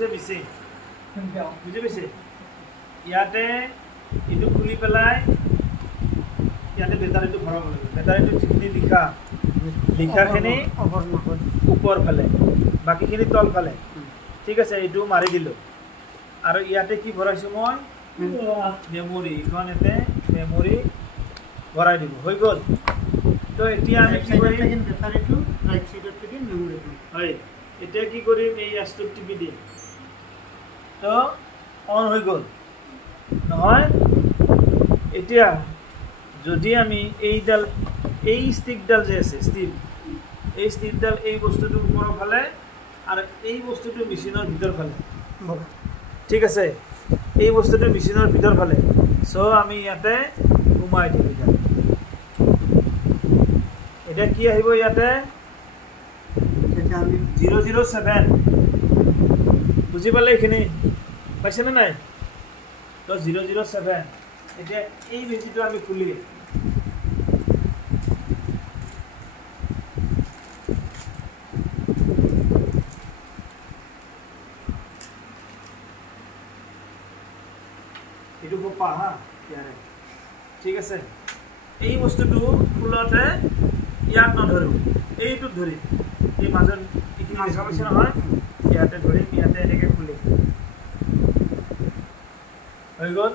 যে মিছে বুজি পাইছে ইয়াতে এইটো খুলি পেলাই ইয়াতে বেটাৰীটো ভৰাব লাগিব বেটাৰীটো যিখিনি লিখাখিনি ওপৰ ফালে বাকীখিনি তল ফালে ঠিক আছে এইটো মাৰি দিলোঁ আৰু ইয়াতে কি ভৰাইছোঁ মই মেমৰি এইখন এতে মেমৰি ভৰাই দিব হৈ গ'ল তো এতিয়া আমি কি কৰিম বেটাৰীটো ৰাইট সাইডত দিম মেমৰিটো হয় এতিয়া কি কৰিম এই এছটোত টিপি দিম তো অন হৈ গ'ল নহয় এতিয়া যদি আমি এইডাল এই ষ্টিকডাল যে আছে এই ষ্টিকডাল এই বস্তুটোৰ ওপৰৰ ফালে আৰু এই বস্তুটো মেচিনৰ ভিতৰ ফালে ঠিক আছে এই বস্তুটো মেচিনৰ ভিতৰ ফালে সো আমি ইয়াতে ঘুমাই দিম এটা কি আহিব ইয়াতে 007 বুজি পালে এইখিনি পাইছেনে নাই তো 007 এতিয়া এই বেজিটো আমি খুলি এইটো পাহা ইয়াৰে ঠিক আছে এই বস্তুটো ফুলতে ইয়াত নধৰো এইটো ধৰি এই মাজত এইখিনি দেখা পাইছে নহয় ইয়াতে ধৰিম ইয়াতে এনেকৈ খুলিম হৈ গ'ল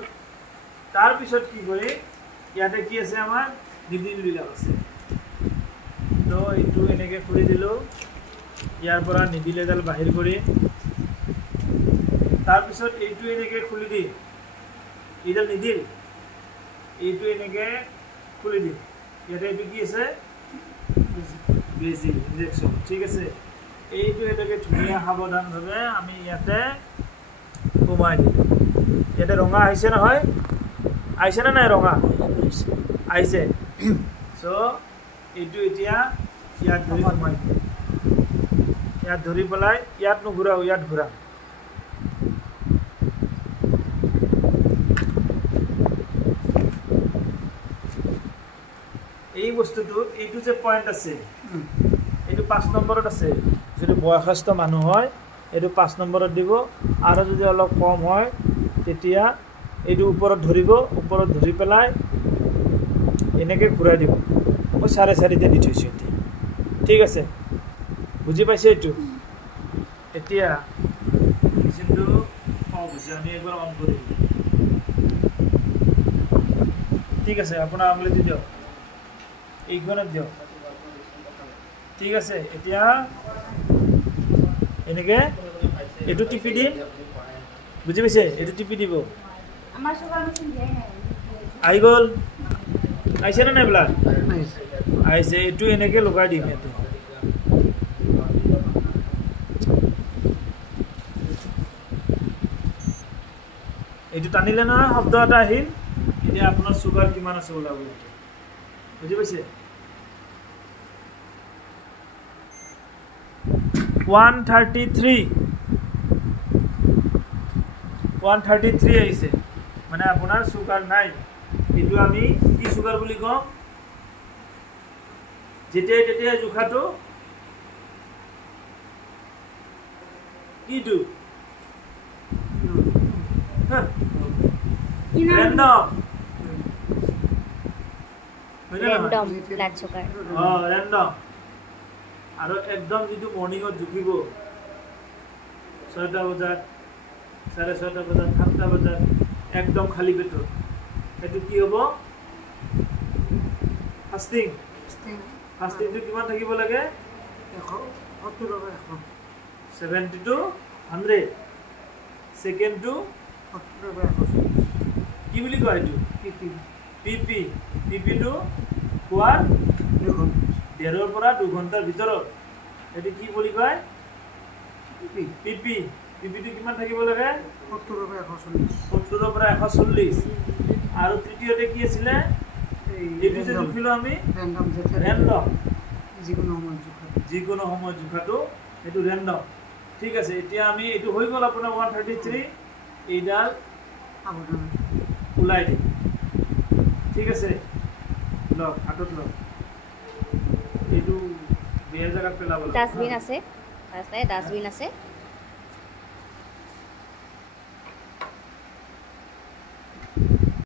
তাৰপিছত কি কৰি ইয়াতে কি আছে আমাৰ নিডিলবিলাক আছে তো এইটো এনেকৈ খুলি দিলোঁ ইয়াৰ পৰা নিডিল এডাল বাহিৰ কৰি তাৰপিছত এইটো এনেকৈ খুলি দিম এইডাল নিডিল এইটো এনেকৈ খুলি দিম ইয়াতে এইটো কি আছে বেজি ইনজেকশ্যন ঠিক আছে এইটো এটাকে ধুনীয়া সাৱধানভাৱে আমি ইয়াতে সোমাই দিম ইয়াতে ৰঙা আহিছে নহয় আহিছেনে নাই ৰঙা আহিছে চ' এইটো এতিয়া ইয়াত ধৰি সোমাই দিম ইয়াত ধৰি পেলাই ইয়াত নুঘূৰাও ইয়াত ঘূৰাম এই বস্তুটো এইটো যে পইণ্ট আছে এইটো 5 নম্বৰত আছে যদি বয়সস্থ মানুহ হয় এইটো 5 নম্বৰত দিব আৰু যদি অলপ কম হয় তেতিয়া এইটো ওপৰত ধৰিব ওপৰত ধৰি পেলাই এনেকৈ ঘূৰাই দিব মই 4.5তে দি থৈছোঁ এতিয়া ঠিক আছে বুজি পাইছে এইটো এতিয়া মেচিনটো অফ হৈছে আমি একবাৰ অন কৰি দিম ঠিক আছে আপোনাৰ আঙুলিটো দিয়ক এইখনত দিয়ক ঠিক আছে এতিয়া এনেকৈ এইটো টিপি দিম বুজি পাইছে এইটো টিপি দিব আহি গ'ল আহিছেনে নাই বোলা আহিছে এইটো এনেকৈ লগাই দিম ইয়াতে এইটো টানিলে নহয় শব্দ এটা আহিল এতিয়া আপোনাৰ চুগাৰ কিমান আছে ওলাব বুজি পাইছে 133 আহিছে মানে আপোনাৰ চুগাৰ নাই এইটো আমি কি চুগাৰ বুলি কওঁ যেতিয়াই তেতিয়াই জোখাটো কিটো ৰেণ্ডম ব্লাড চুগাৰ ৰেণ্ডম আৰু একদম যিটো মৰ্ণিঙত জুখিব 6টা বজাত 6:30 বজাত 7টা বজাত একদম খালী পেটত সেইটো কি হ'ব ফাষ্টিংটো কিমান থাকিব লাগে 70 to 100 ছেকেণ্ডটো কি বুলি কয় এইটো পিপিটো খোৱাৰ 1.5 পৰা 2 ঘণ্টাৰ ভিতৰত এইটো কি বুলি কয় পিপিটো কিমান থাকিব লাগে 70 পৰা 140 আৰু তৃতীয়তে কি আছিলে এইটো যে জুখিলো আমি ৰেণ্ডম যিকোনো সময়ত জোখাটো এইটো ৰেণ্ডম ঠিক আছে এতিয়া আমি এইটো হৈ গ'ল আপোনাৰ 133 এইডাল ওলাই দিম ঠিক আছে লওক হাতত লওক এইটো বেয়া জায়গাত পেলাব ডাষ্টবিন আছে ডাষ্টবিন আছে